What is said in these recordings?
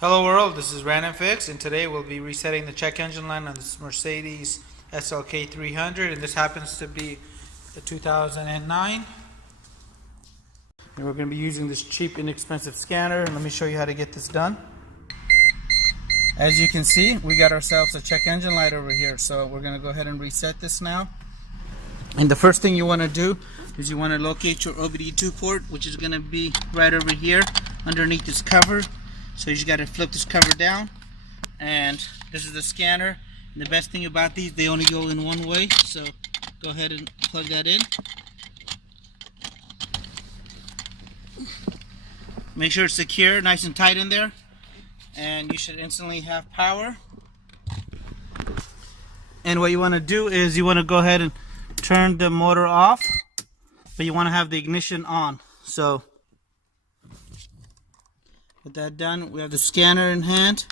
Hello world, this is RandomFIX, and today we'll be resetting the check engine light on this Mercedes SLK300, and this happens to be the 2009. And we're going to be using this cheap, inexpensive scanner, and let me show you how to get this done. As you can see, we got ourselves a check engine light over here, so we're going to go ahead and reset this now. And the first thing you want to do is you want to locate your OBD2 port, which is going to be right over here underneath this cover. So you just got to flip this cover down, and this is the scanner. And the best thing about these, they only go in one way, so go ahead and plug that in. Make sure it's secure, nice and tight in there, and you should instantly have power. And what you want to do is you want to go ahead and turn the motor off, but you want to have the ignition on. So with that done, we have the scanner in hand,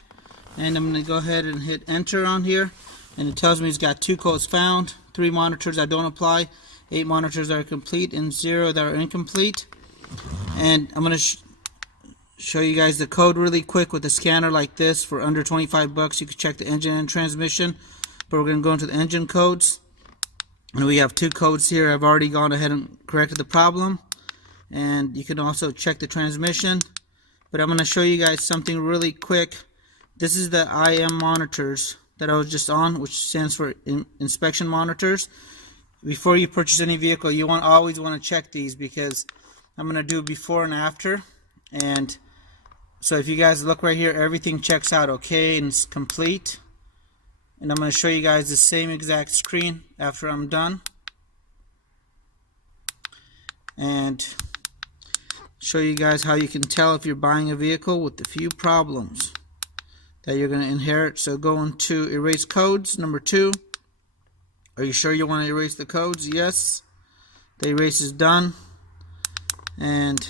and I'm going to go ahead and hit enter on here, and it tells me it's got 2 codes found, 3 monitors that don't apply, 8 monitors that are complete, and 0 that are incomplete. And I'm going to show you guys the code really quick with a scanner like this. For under 25 bucks you can check the engine and transmission, but we're going to go into the engine codes, and we have 2 codes here. I've already gone ahead and corrected the problem, and you can also check the transmission. But I'm going to show you guys something really quick. This is the IM monitors that I was just on, which stands for inspection monitors. Before you purchase any vehicle, you always want to check these, because I'm going to do before and after. And so if you guys look right here, everything checks out okay and it's complete. And I'm going to show you guys the same exact screen after I'm done, and show you guys how you can tell if you're buying a vehicle with a few problems that you're going to inherit. So go into erase codes, number 2. Are you sure you want to erase the codes? Yes. The erase is done. And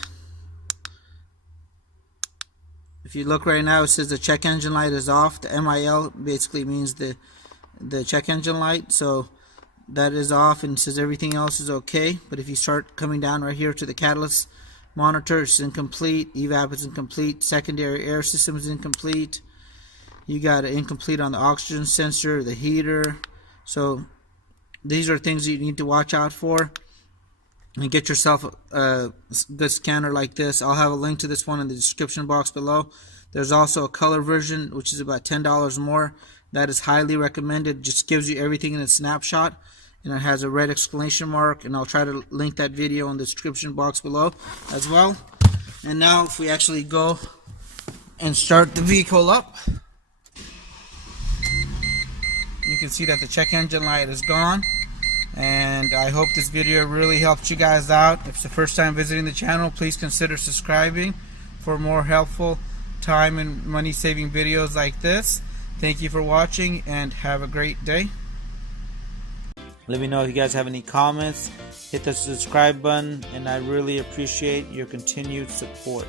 if you look right now, it says the check engine light is off. The MIL basically means the check engine light, so that is off, and it says everything else is okay. But if you start coming down right here to the catalyst monitor, it's incomplete, evap is incomplete, secondary air system is incomplete, you got an incomplete on the oxygen sensor, the heater. So these are things that you need to watch out for, and get yourself a good scanner like this. I'll have a link to this one in the description box below. There's also a color version, which is about $10 more. That is highly recommended. Just gives you everything in a snapshot, and it has a red exclamation mark, and I'll try to link that video in the description box below as well. And now if we actually go and start the vehicle up, you can see that the check engine light is gone. And I hope this video really helped you guys out. If it's the first time visiting the channel, please consider subscribing for more helpful time and money saving videos like this. Thank you for watching, and have a great day. Let me know if you guys have any comments. Hit the subscribe button, and I really appreciate your continued support.